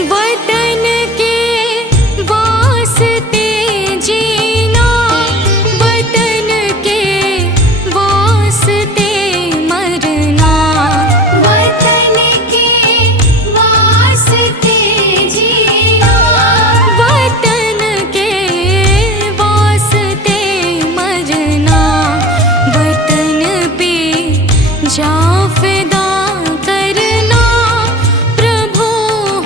वतन के वास्ते जीना, वतन के वास्ते मरना, वतन के वास्ते जीना, वतन के वास्ते मरना, वतन पे जा फिदा करना, प्रभु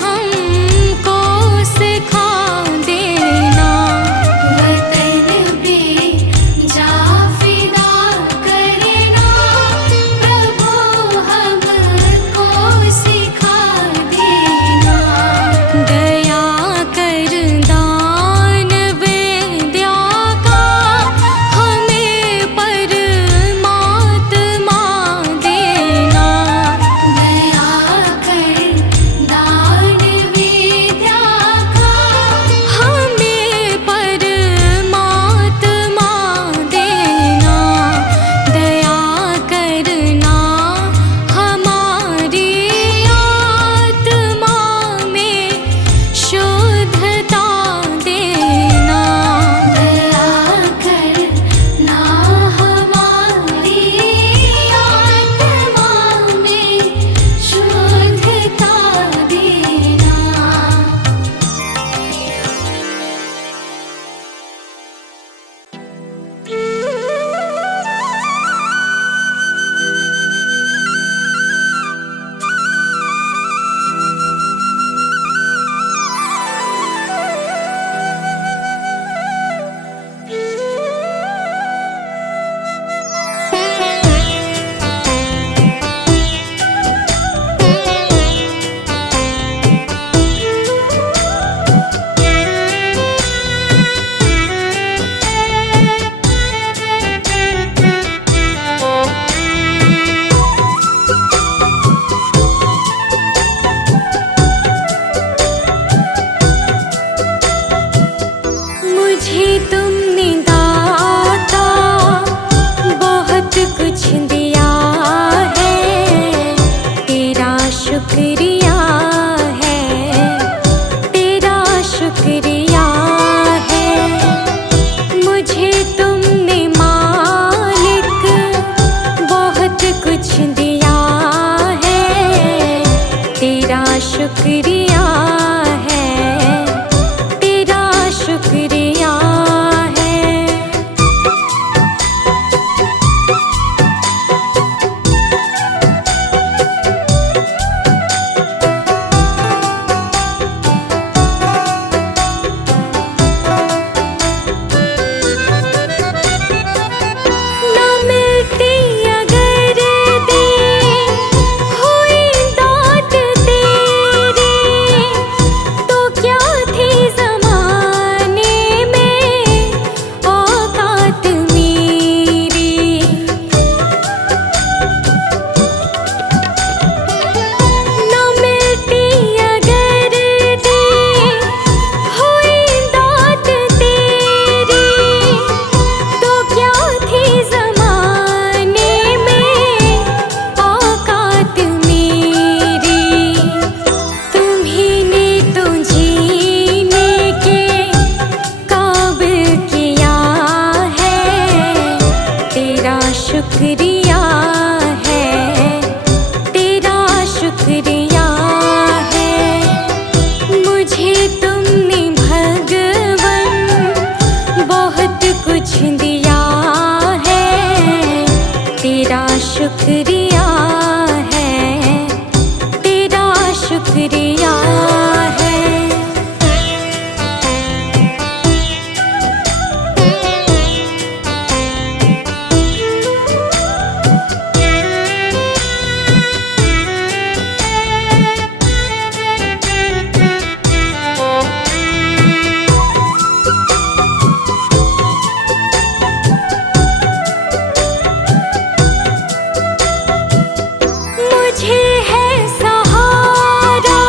हमको सिखा देना। वतन पे जा फिदा करना, प्रभु हमको सिखा देना। दया कर दान विद्या का हमें परमात्मा देना। दया कर दान विद्या का हमें परमात्मा देना। दया करना हमारी आत्मा में शुद्धता देना। दया करना हमारी आत्मा में शुद्धता देना। मुझे तुमने दाता बहुत कुछ दिया है, तेरा शुक्रिया है, तेरा शुक्रिया है। मुझे तुमने मालिक बहुत कुछ दिया है, तेरा शुक्रिया है, तेरा शुक्रिया है। न मिलती अगर दी हुई दात तेरी, तो क्या थी ज़माने में औकात मेरी। न मिलती अगर दी हुई दात तेरी, तो क्या थी ज़माने में औकात मेरी। तुम्हीं ने तो जीने के काबिल किया है, तेरा शुक्रिया है, तेरा शुक्रिया है। मुझे तुमने भगवन बहुत कुछ दिया है, तेरा शुक्रिया है, तेरा शुक्रिया है। मुझे है सहारा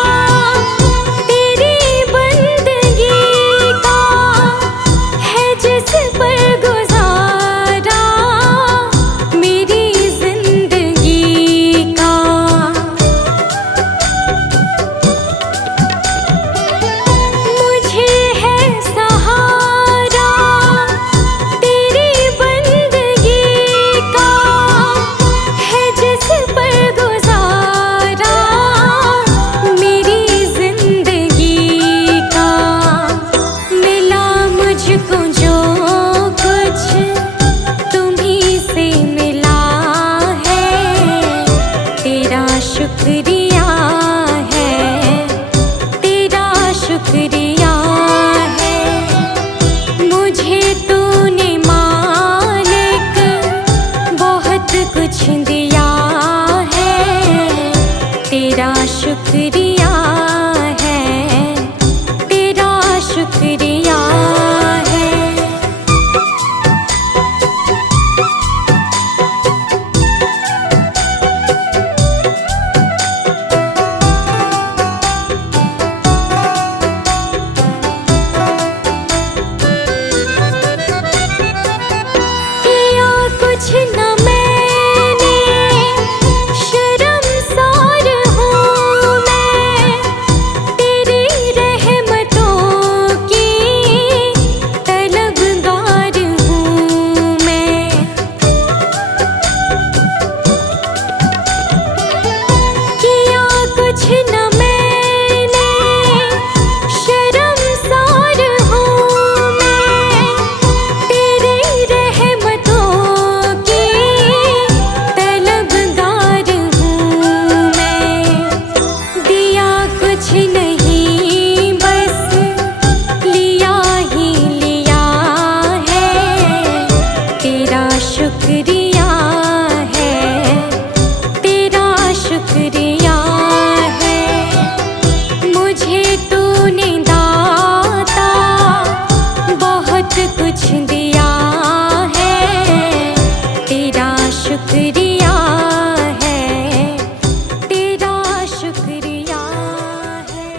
मुझे तूने दाता बहुत कुछ दिया है, तेरा शुक्रिया है, तेरा शुक्रिया है।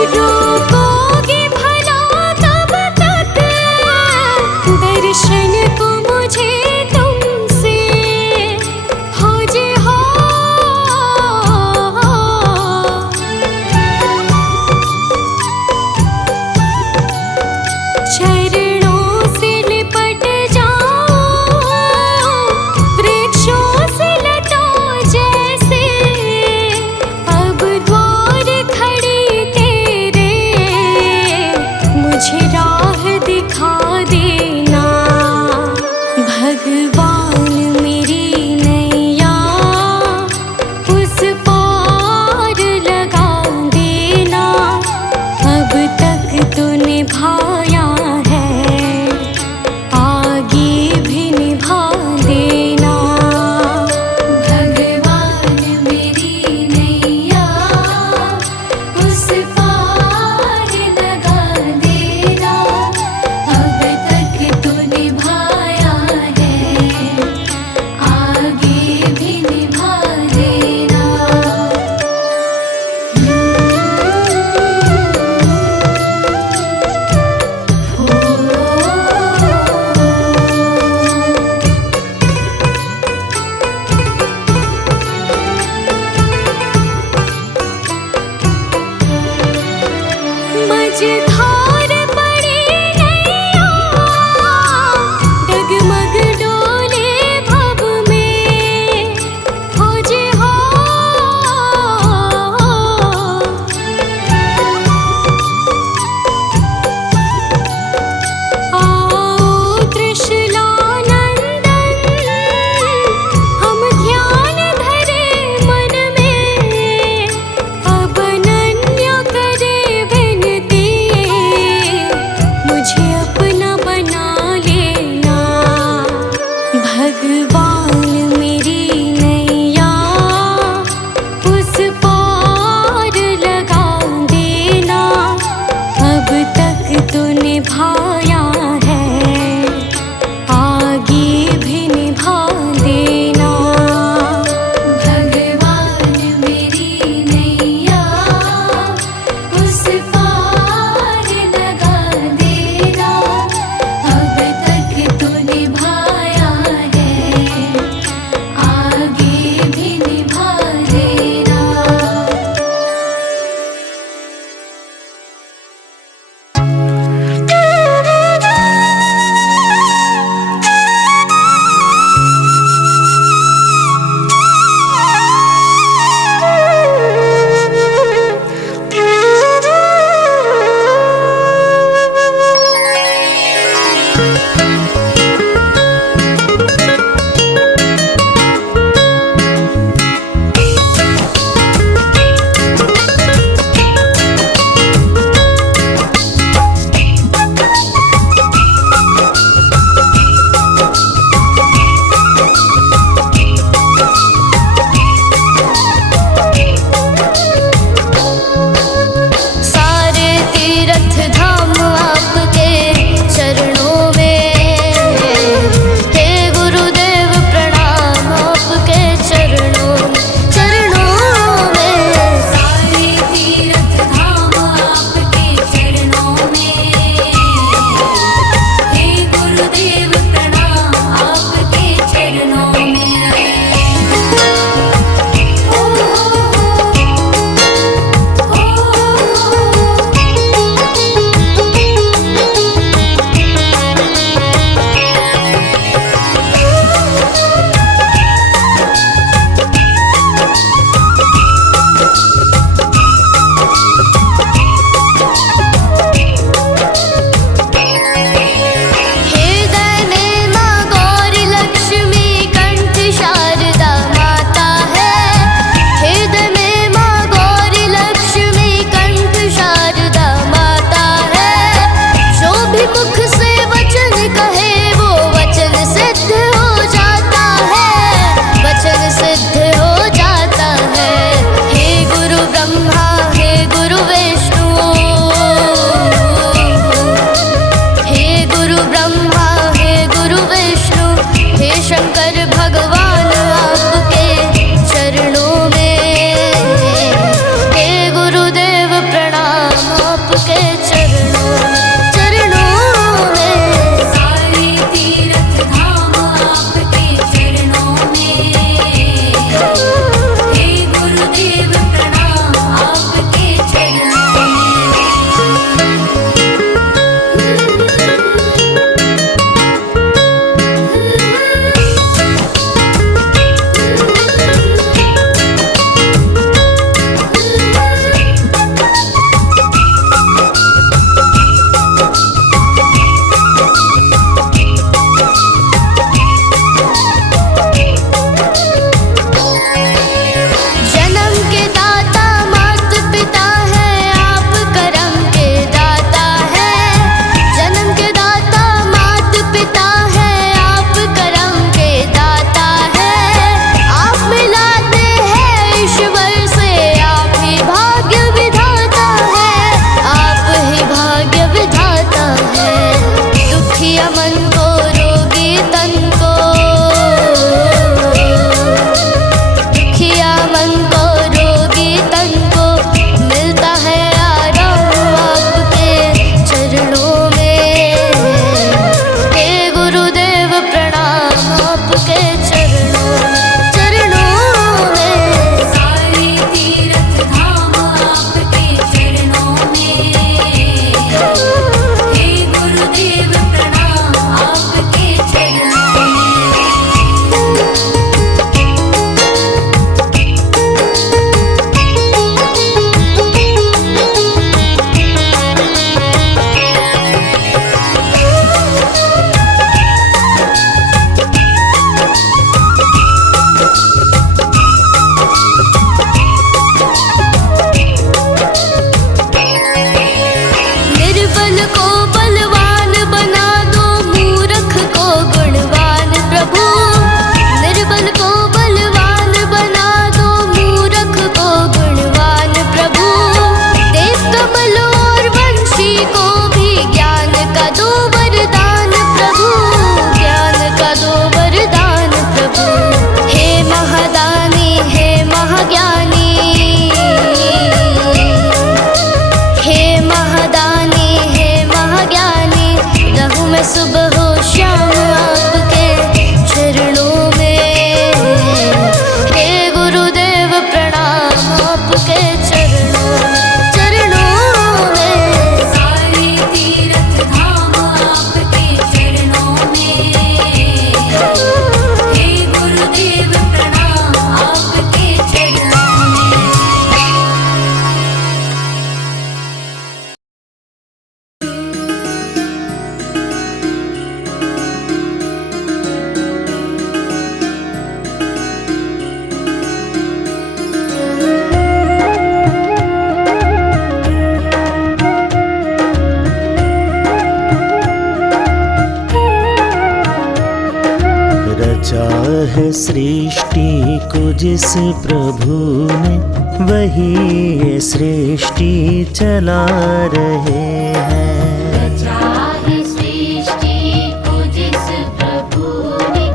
रोकोगे भला कब तक दर्शन को मुझे तुमसे, हो जे हो। चरणों से लिपट जाओ वृक्षों से लटों जैसे, अब द्वार खड़ी तेरे मुझे राह दिखा देना। भगवान मेरी नैया उस पार लगा देना, अब तक तो निभाया है आगे भी निभा देना। भगवान मेरी नैया उस पार लगा देना, अब तक तो निभाया है आगे भी निभा देना। मझधार पड़ी नैया डगमग डोले भव में, हो जे हो। आओ त्रिशूलानंदन हम ध्यान धरे मन में, अब अनन्य करे विनती सृष्टि को जिस प्रभु ने, वही ये सृष्टि चला रहे हैं। रचा है सृष्टि को जिस प्रभु ने,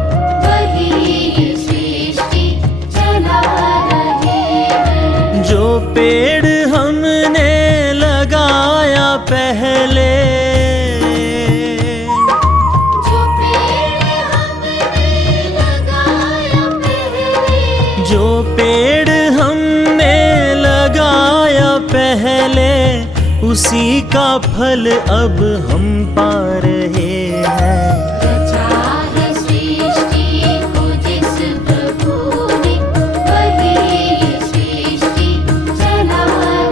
वही ये सृष्टि चला रहे हैं। जो पेड़ हमने लगाया पहले, जो पेड़ हमने लगाया पहले, उसी का फल अब हम पा रहे हैं। रचा है सृष्टि को जिस प्रभु ने, वही ये सृष्टि चला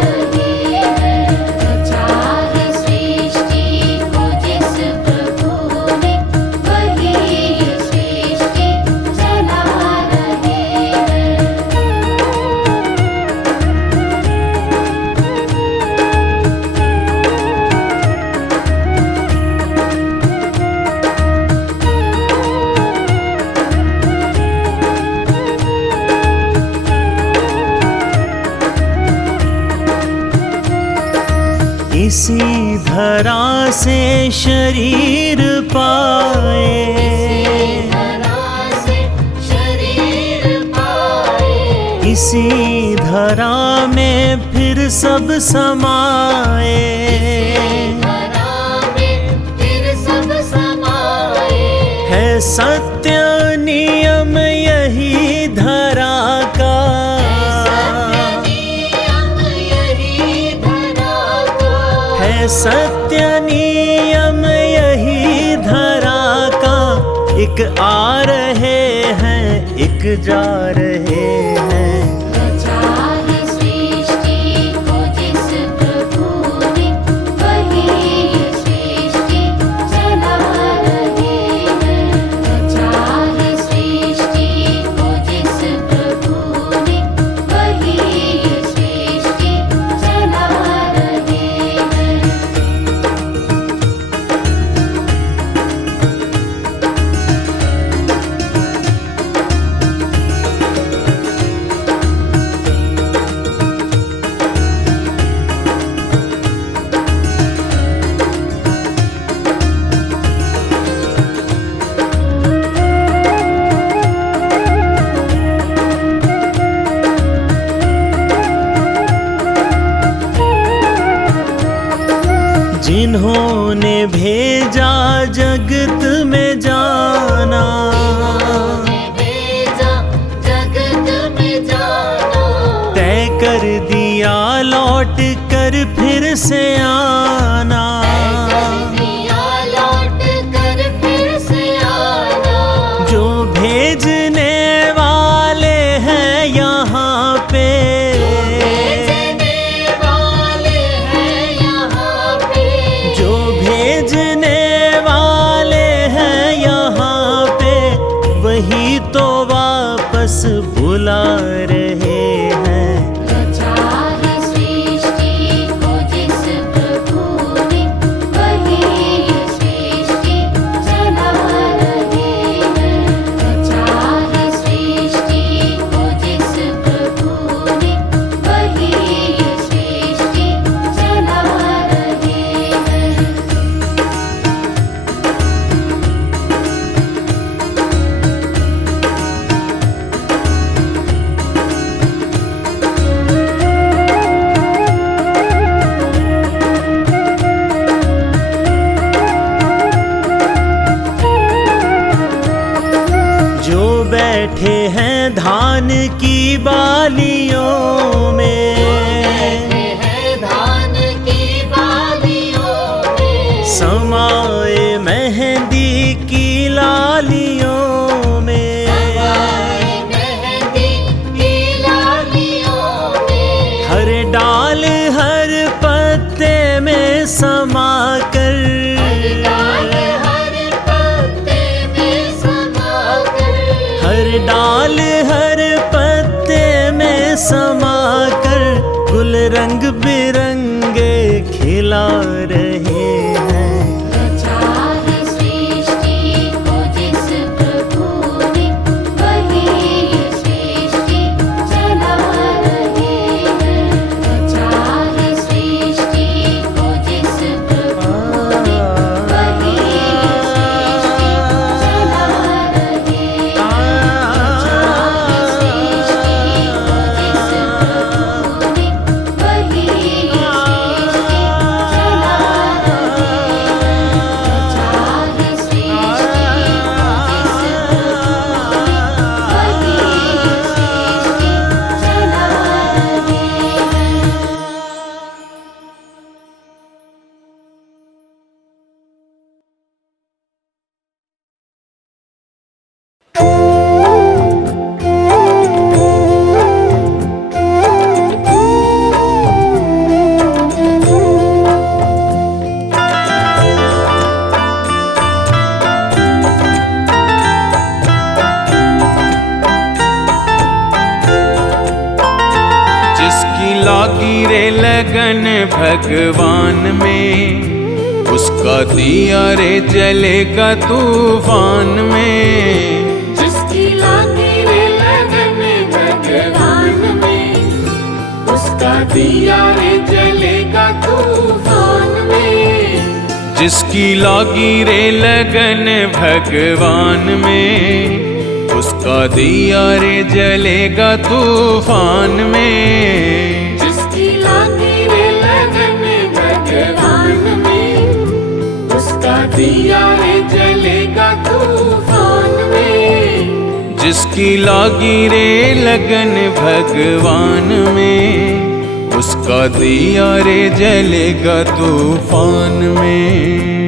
रहे हैं। रचा है सृष्टि को जिस प्रभु ने, वही ये सृष्टि चला रहे हैं। इसी धरा से शरीर पाए, इसी धरा में फिर सब समाए। है सत्य नियम यही धरा का, है सत्य नियम यही धरा का। एक आ रहे हैं, एक जा रहे हैं। रचा है सृष्टि को जिस प्रभु ने, वही ये सृष्टि चला रहे हैं। रचा है सृष्टि को जिस प्रभु ने, वही ये सृष्टि चला रहे हैं। जिन्होंने भेजा जगत में जाना, तय कर दिया लौट कर फिर से आना। जो भेजने वाले हैं यहाँ पे, जो भेजने वाले हैं यहाँ पे, वही तो वापस बुला रहे हैं। रचा है सृष्टि को जिस प्रभु ने, वही ये सृष्टि चला रहे हैं। रचा है सृष्टि को जिस प्रभु ने, वही ये सृष्टि चला रहे हैं। जो बैठे हैं धान की बालियों में, समाए मेहंदी की लालियों में, हर डाल हर पत्ते में समा कर, हर डाल हर पत्ते में समा कर भगवान में, उसका दिया रे जलेगा तूफान में। जिसकी लागी रे लगन भगवान में, उसका दिया रे जलेगा तूफान में। जिसकी लागी रे लगन भगवान में, उसका दिया रे जलेगा तूफान में। जिसकी लागी रे लगन भगवान में, उसका दिया रे जलेगा तूफान में। जिसकी लागी रे लगन भगवान में, उसका दिया रे जलेगा तूफान में।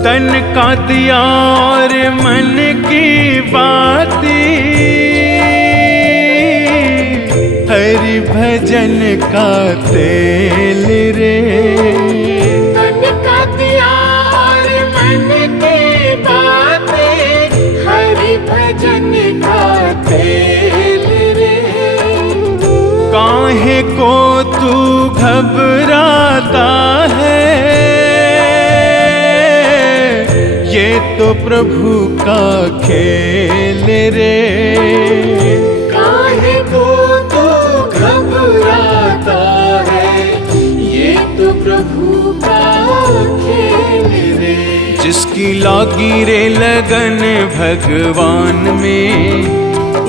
तन का दिया और मन की बातें, हरि भजन का तेल रे। तन का दिया और मन की बातें, हरि भजन का तेल रे। काहे को तू घबराता है, ये तो प्रभु का खेल रे। काहे को तू घबराता है, ये तो प्रभु का खेल रे। जिसकी लागी रे लगन भगवान में,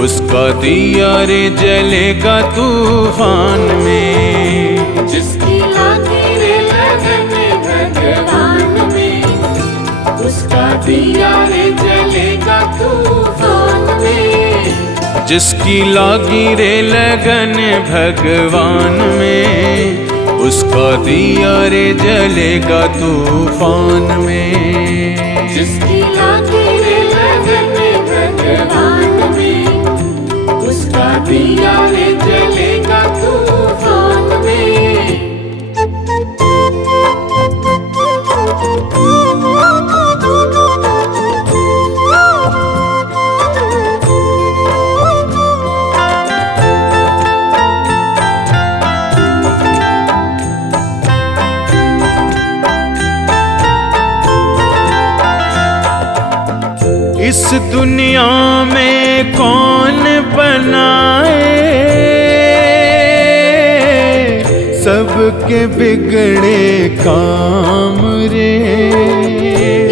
उसका दिया रे जलेगा तूफान में। जिसकी लागी रे लगन भगवान में, उसका दिया रे जलेगा तूफान में। जिसकी लागी रे लगन भगवान में, उसका दिया रे जलेगा तूफान में। जिसकी लागी रे लगन भगवान में, उसका दिया रे जलेगा तूफान में। इस दुनिया में कौन बनाए, सबके बिगड़े काम रे।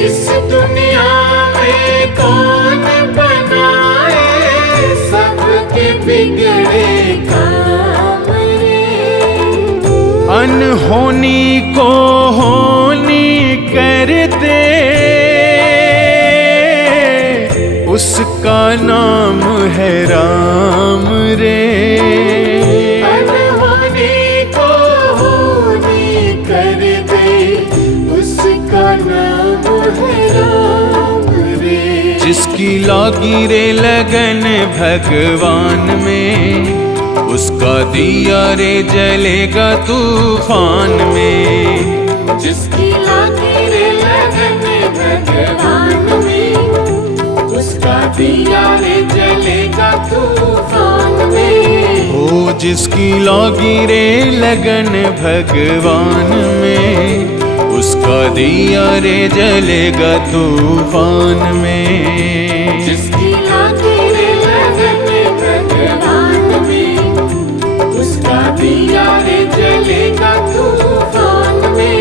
इस दुनिया में कौन बनाए, सबके बिगड़े काम रे। अनहोनी को होनी कर दे, उसका नाम है राम रे। अनहोनी को होनी कर दे, उसका नाम है राम रे। जिसकी लागी रे लगन भगवान में, उसका दिया रे जलेगा तूफान में। जिसकी लागी रे लगन भगवान में, उसका दिया रे जलेगा तूफान में। ओ जिसकी लागी रे लगन भगवान में, उसका दिया रे जलेगा तूफान में। जिसकी लागी रे लगन भगवान में, उसका दिया रे जलेगा तूफान में।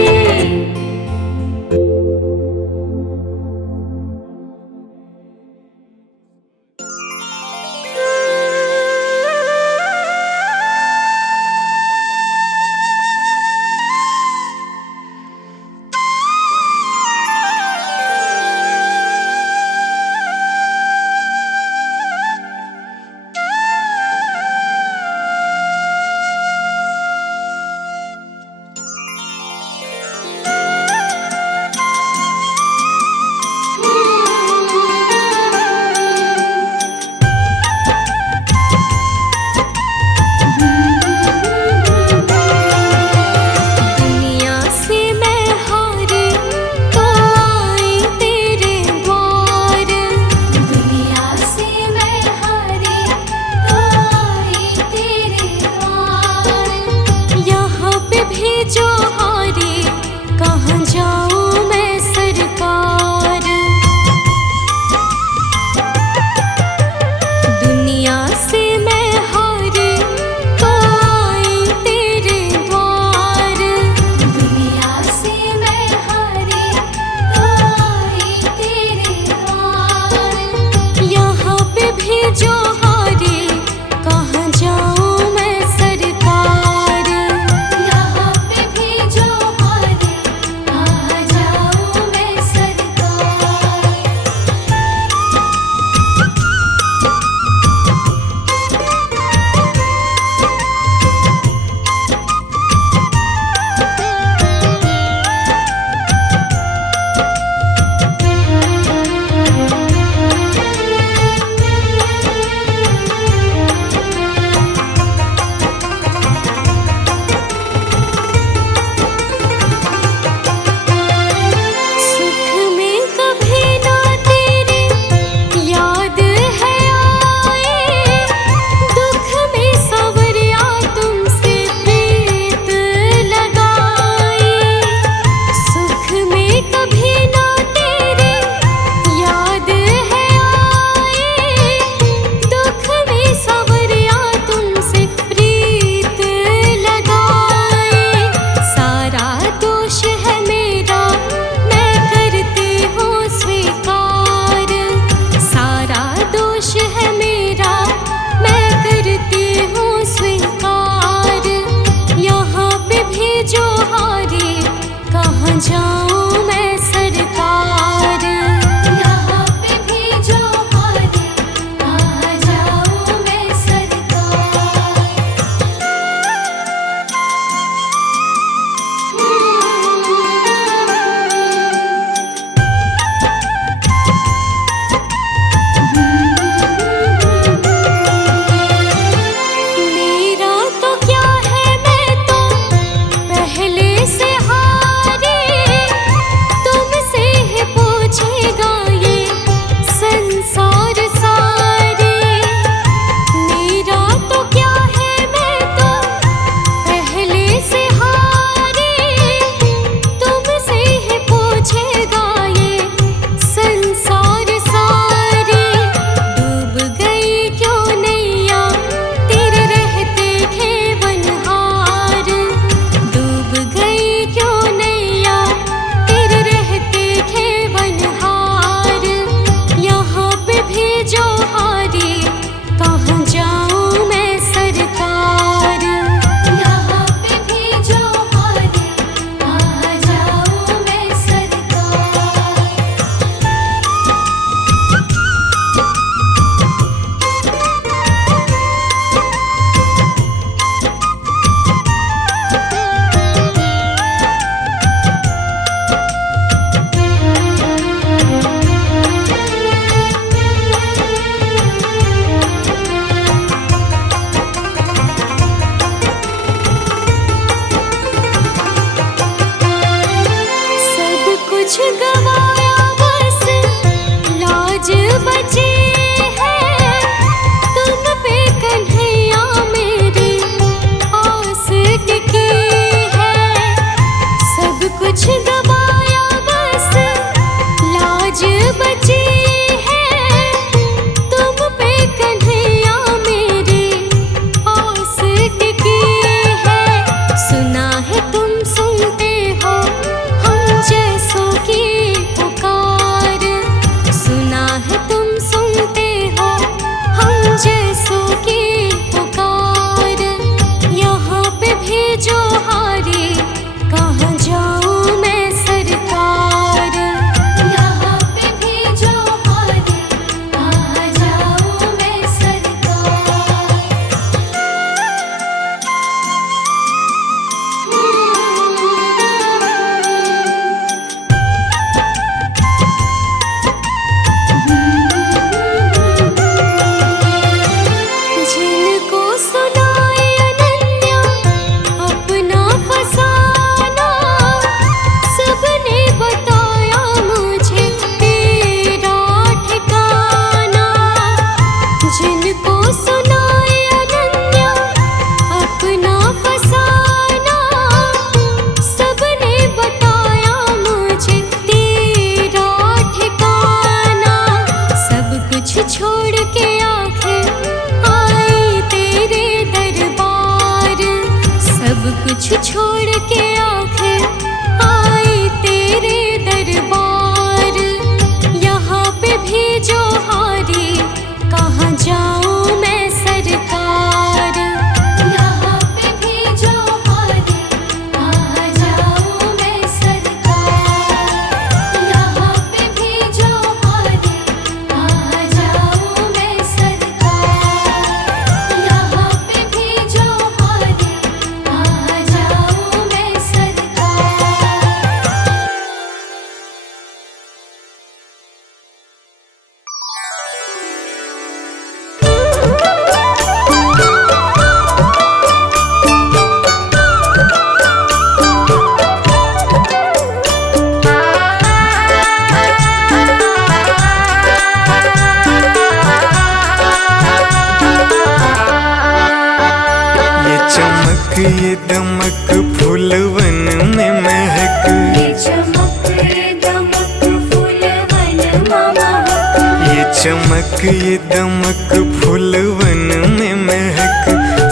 ये दमक फूलवन में महक, ये चमक ये दमक फूलवन में महक, ये चमक ये दमक फूलवन में महक,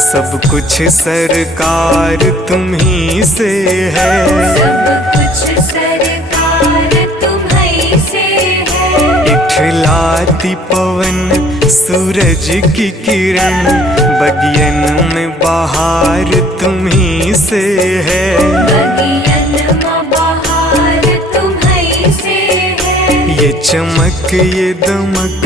सब कुछ सरकार तुम्ही से है। सब कुछ सरकार तुम्हीं से है। इठलाती पवन सूरज की किरण, बगियन में बहार तुम्ही से है। बगियन में बहार तुम्हीं से है। ये चमक ये दमक,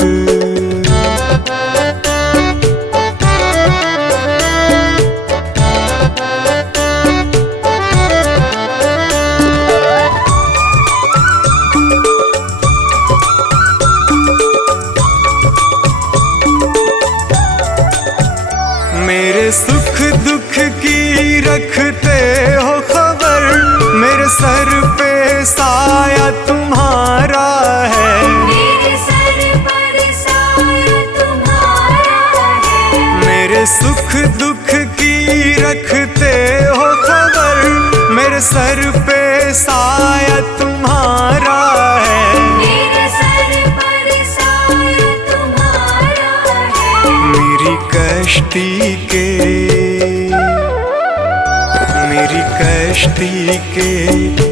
मेरे सुख दुख की रखते हो खबर, मेरे सर पे साया तुम्हारा है। मेरे सर पर साया तुम्हारा है। मेरे सुख दुख की रखते हो खबर, मेरे सर पे साया तुम्हारा है। मेरे सर पर साया तुम्हारा है। मेरी कश्ती के, मेरी कश्ती के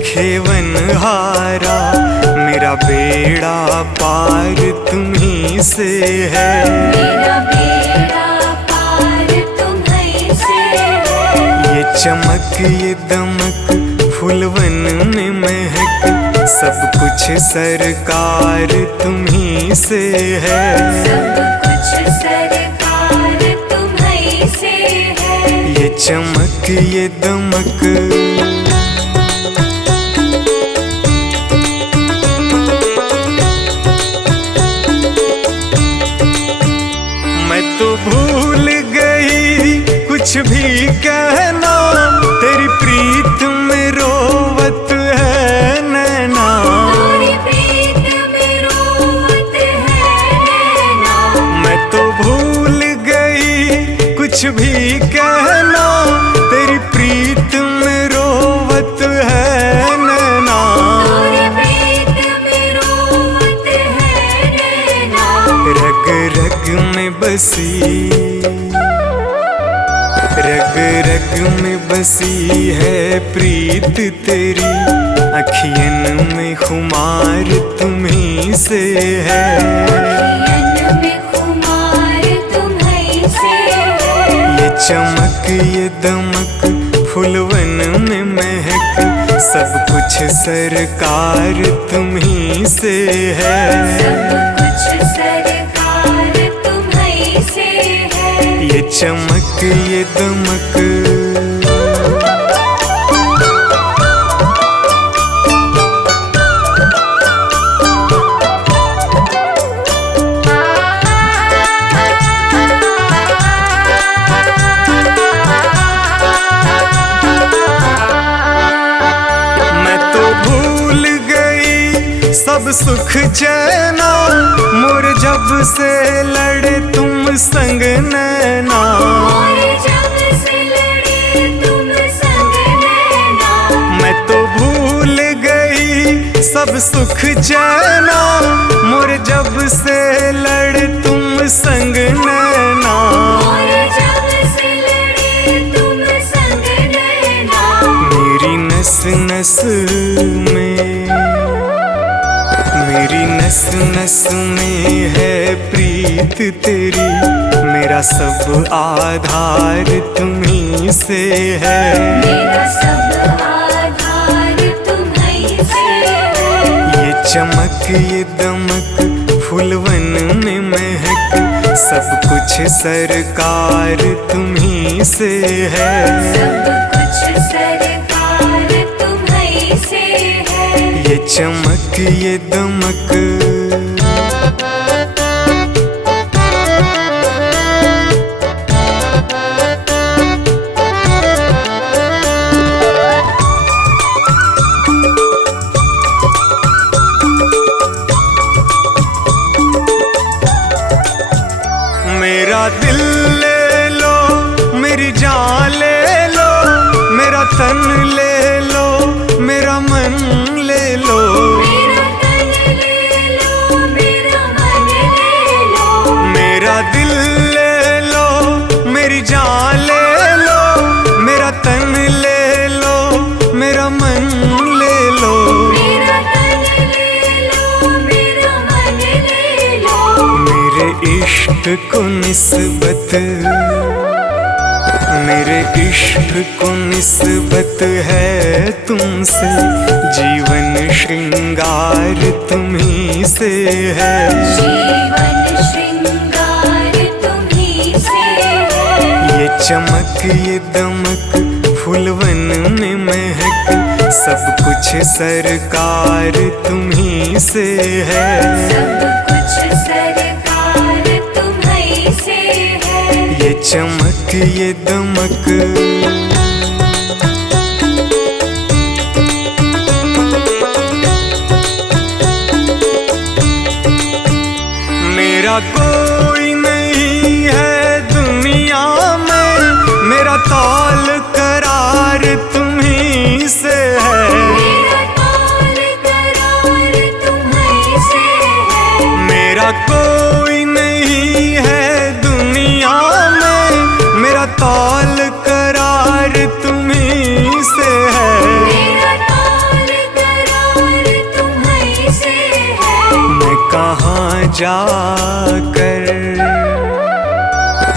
खेवन हारा, मेरा बेड़ा पार तुम्ही से है। मेरा बेड़ा पार तुम्हीं से है। ये चमक ये दमक फूलवन में महक, सब कुछ सरकार तुम्ही से है। सब कुछ सरकार तुम्हीं से है। ये चमक ये दमक, मैं तो भूल गई कुछ भी कहना, तेरी प्रीत में रोवत है नैना। तेरी प्रीत में रोवत है नैना। मैं तो भूल गई कुछ भी कहना, तेरी प्रीत में रोवत है नैना। तेरी प्रीत में रोवत है नैना। रग रग में बसी, रग रग में बसी है प्रीत तेरी, अखियन में खुमार तुम्ही से है। अखियन में खुमार तुम्हीं से है। ये चमक ये दमक फूलवन में महक, सब कुछ सरकार तुम्ही से है। सब कुछ सरकार तुम्हीं से है। ये चमक ये दमक, मैं तो भूल गई सब सुख चैना, मोर जब से लड़े तुम संग नैना। और जब से लड़े तुम संग नैना। मैं तो भूल गई सब सुख चैना, मोर जब से लड़े तुम संग नैना। और जब से लड़े तुम संग नैना। मेरी नस नस में, मेरी नस नस में है प्रीत तेरी, मेरा सब आधार तुम्ही से है। मेरा सब आधार तुम्हीं से है। ये चमक ये दमक फूलवन में महक, सब कुछ सरकार तुम्ही से है। सब कुछ सरकार तुम्हीं से है। ये चमक ये दमक, मेरा दिल ले लो, मेरी जान ले लो, तन ले लो, मेरा मन ले लो, मेरा तन ले लो, मेरा मन ले लो, मेरा दिल ले लो, मेरी जान ले लो, मेरा तन ले लो, मेरा मन ले लो, मेरा तन ले लो, मेरा मन ले लो। मेरे इश्क को निस्बत, मेरे इश्क को निस्बत है तुमसे, जीवन श्रृंगार तुम्ही से है, जीवन श्रृंगार तुम्ही से है। ये चमक ये दमक फूलवन में महक, सब कुछ सरकार तुम्ही से है, सब कुछ सरकार तुम्ही से है। ये चमक ये दमक। मेरा कोई नहीं है दुनिया में, मेरा तौल करार तुम्ही से है, मेरा तौल करार तुम्ही से है। मेरा कोई नहीं है दुनिया में, मेरा तौल करार तुम्ही से है, मेरा तौल करार तुम्ही से है। मैं कहाँ जाकर,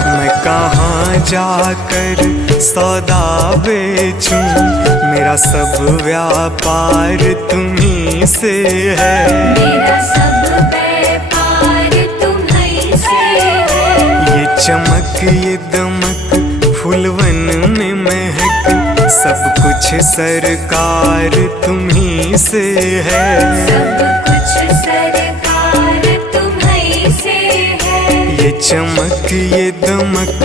मैं कहाँ जाकर सौदा बेचूं, मेरा सब व्यापार तुम्ही से है, मेरा सब व्यापार तुम्ही से है। ये चमक ये दमक फूलवन में महक, सब कुछ सरकार तुम्ही से है, सब कुछ सरकार तुम्ही से है। ये चमक ये दमक।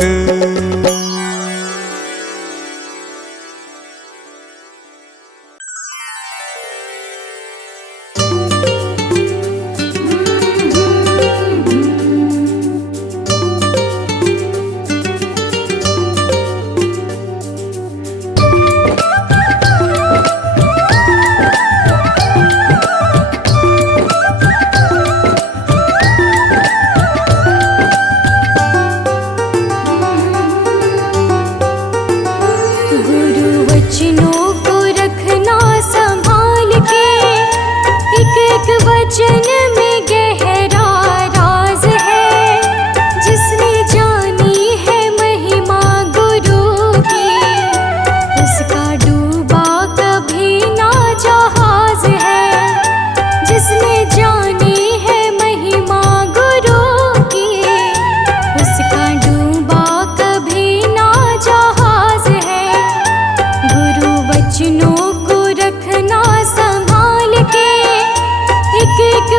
वचनों को रखना संभाल के, एक एक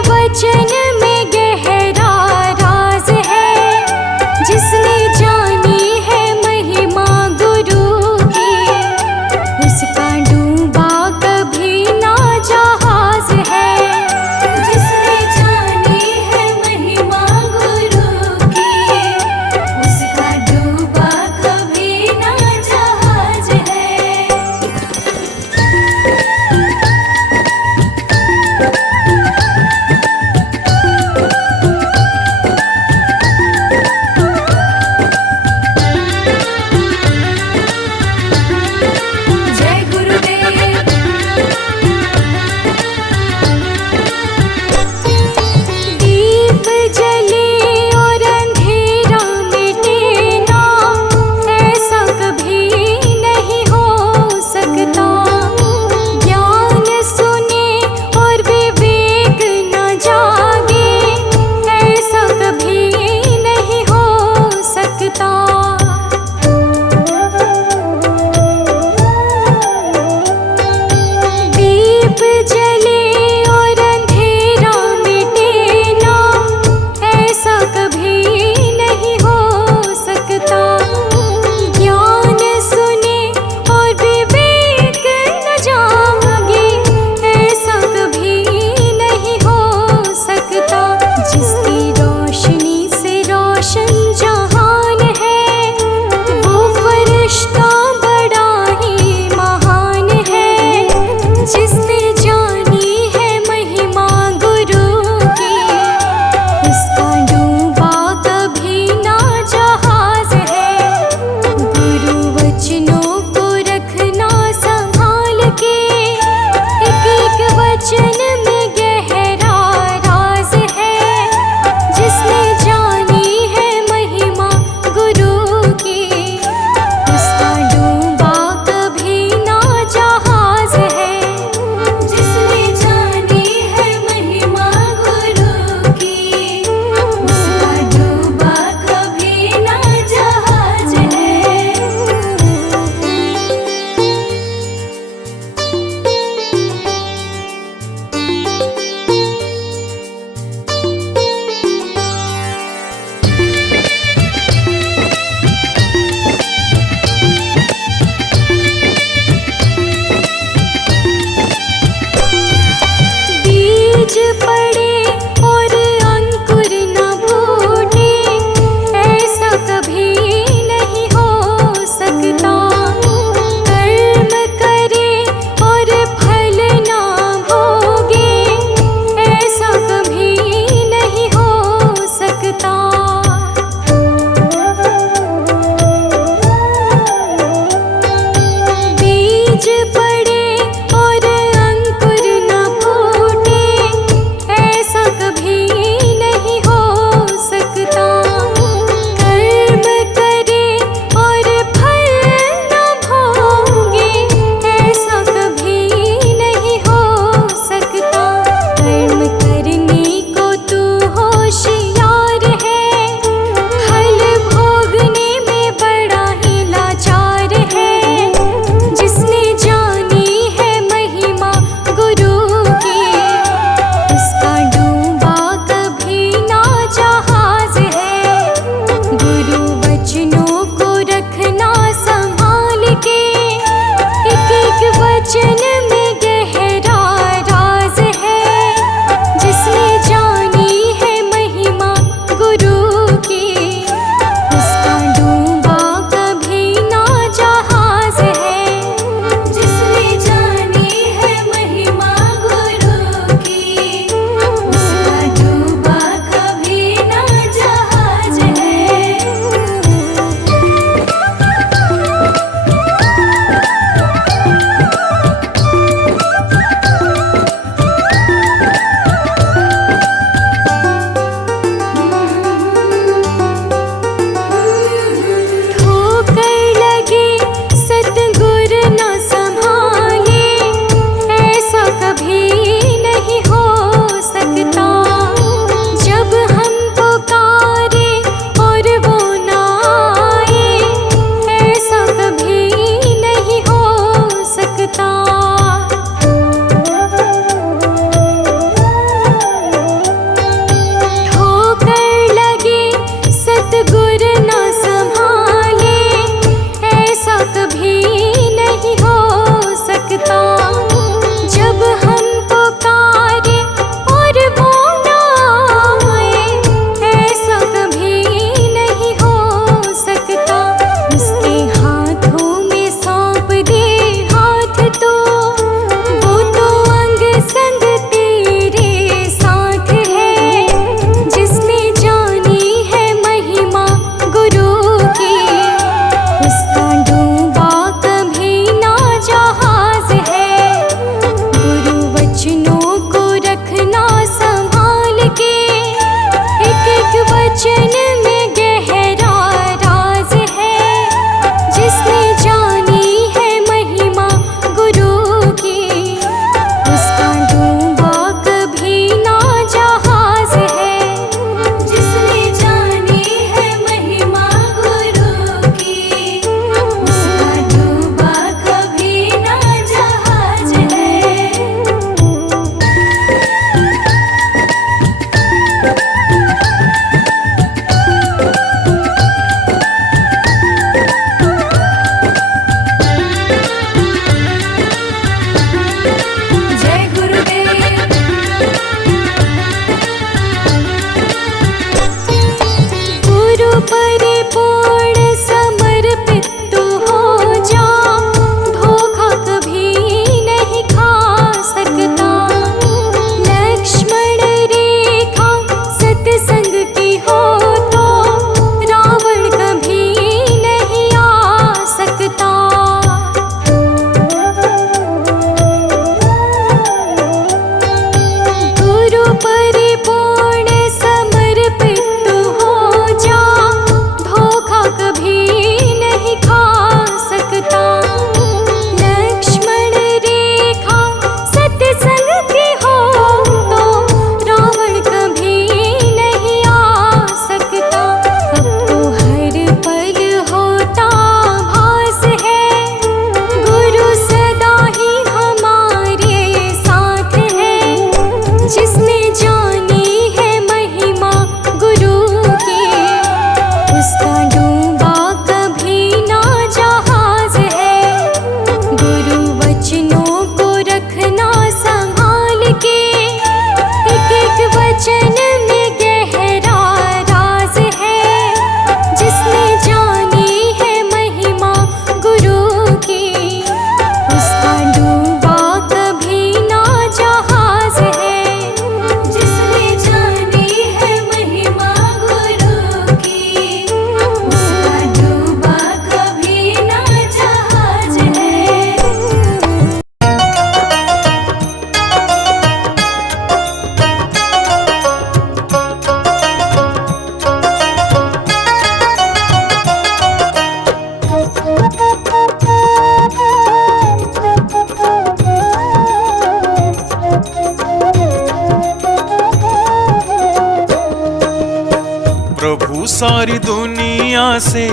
से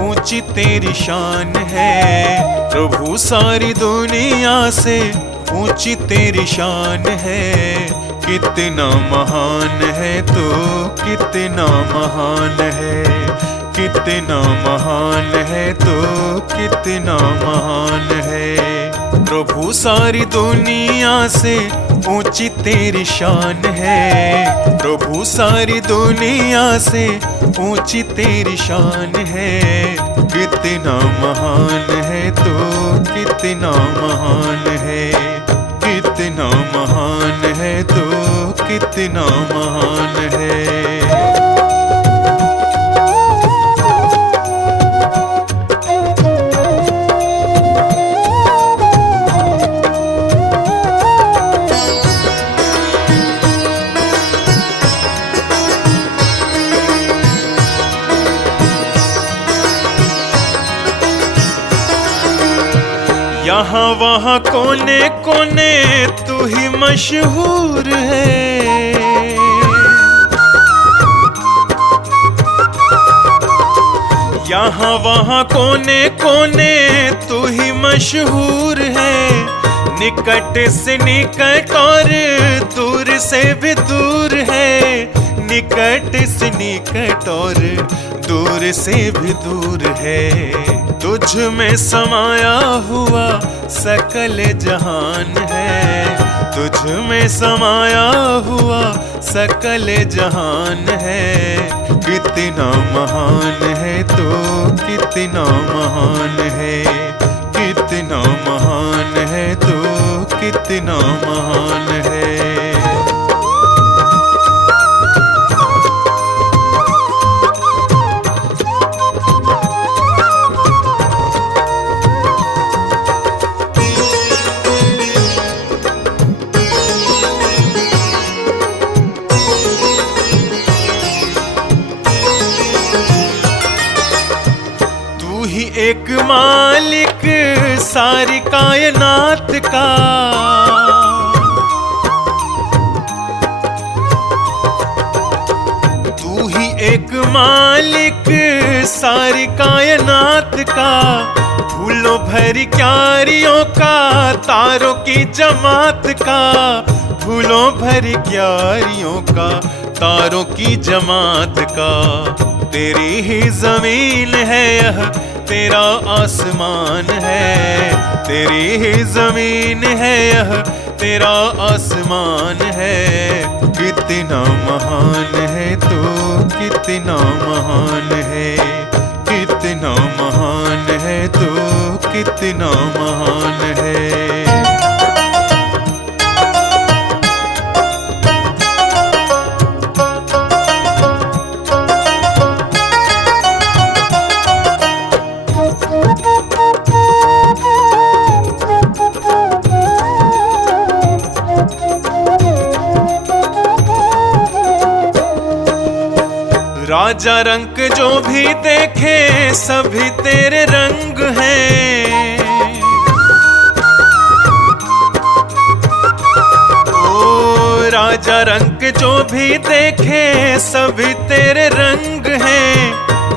ऊंची तेरी शान है। प्रभु सारी दुनिया से ऊंची तेरी शान है। कितना महान है तू, कितना महान है, कितना महान है तू, कितना महान है। प्रभु सारी दुनिया से ऊंची तेरी शान है। प्रभु सारी दुनिया से ऊंची तेरी शान है। कितना महान है तू, कितना महान है, कितना महान है तू, कितना महान है। यहाँ वहाँ कोने कोने तू ही मशहूर है। यहाँ वहाँ कोने कोने तू ही मशहूर है। निकट से निकट और दूर से भी दूर है। निकट से निकट और दूर से भी दूर है। तुझ में समाया हुआ सकल जहान है। तुझ में समाया हुआ सकल जहान है। कितना महान है तू, कितना महान है, कितना महान है तू, कितना महान है। एक मालिक सारी कायनात का। तू ही एक मालिक सारी कायनात का। फूलों भरी क्यारियों का, तारों की जमात का। फूलों भरी क्यारियों का, तारों की जमात का। तेरी ही जमीन है यह, तेरा आसमान है। तेरी ही जमीन है यह, तेरा आसमान है। कितना महान है तू, कितना महान है, कितना महान है तू, कितना महान है। राजा रंग जो भी देखे सभी तेरे रंग हैं। ओ राजा रंग जो भी देखे सभी तेरे रंग हैं।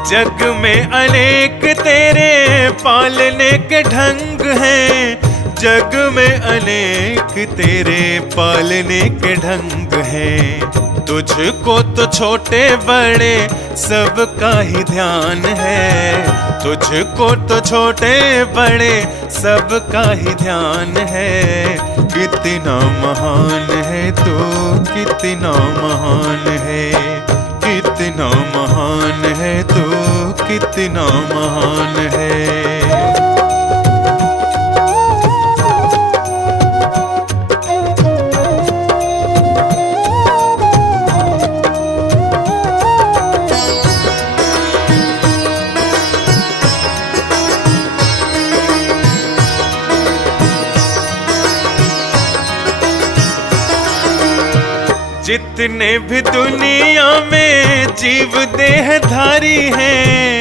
जग में अनेक तेरे पालने के ढंग हैं। जग में अनेक तेरे पालने के ढंग हैं। तुझको तो छोटे बड़े सबका ही ध्यान है। तुझको तो छोटे बड़े सबका ही ध्यान है। कितना महान है तू, कितना महान है, कितना महान है तू, कितना महान है। जितने भी दुनिया में जीव देहधारी हैं,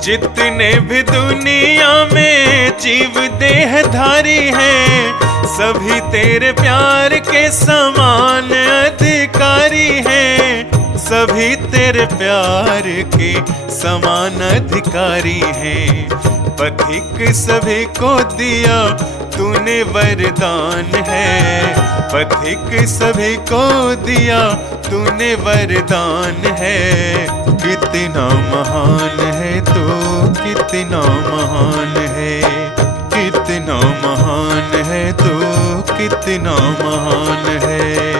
जितने भी दुनिया में जीव देहधारी हैं, सभी तेरे प्यार के समान अधिकारी अधिकारी हैं, सभी तेरे प्यार के समान अधिकारी हैं। पथिक सभी को दिया तूने वरदान है, पथिक सभी को दिया तूने वरदान है। कितना महान है तू, कितना महान है, कितना महान है तू, कितना महान है।